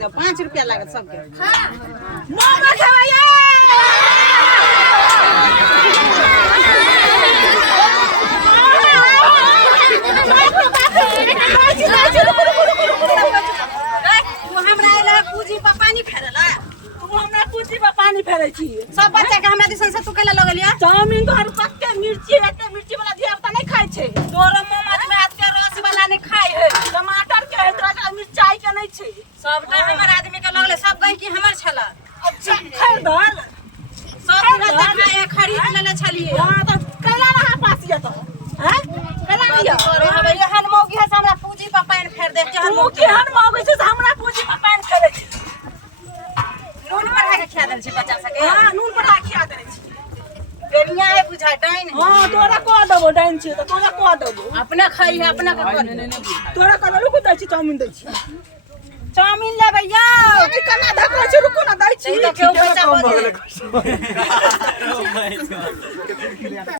दो 5 रुपया लागत सबके पूजी पर पानी फेरला हमरा पूजी पर पानी फेरै छी सब बच्चा के हमरा दिसन से तू केला लगलिया चाउमीन तो हर पत्ते मिर्ची एते मिर्ची वाला धियापुता नहीं खाइ छै तोरो मोमोज में आते रस वाला नहीं खाइ है टमाटर के इतना मिर्चाई के नहीं छै सबटा हमर आदमी के लगले सब कहि कि हमर छला अच्छा खरीदल सब रस खाए खरीद लेले छलिए हां त केला रहा पास ये तो हैं केला दिया हमरा एहन मौगी है हमरा पूजी पर पानी फेर दे जहन मौगी हन मौगी से हमरा पूजी पर पानी फेरै छी नून पर के खिया देल छी बच्चा सके हां नून पर खिया देल छी बेनिया है बुझा डाइन हां तोरा को देबो डाइन छी त तोरा को देबो अपने खाई है अपना के कर तोरा कर रुक दै छी चाउमीन दै छी चाउमीन ले भैया चिकन ना धको छी रुको ना दै छी त केओ पैसा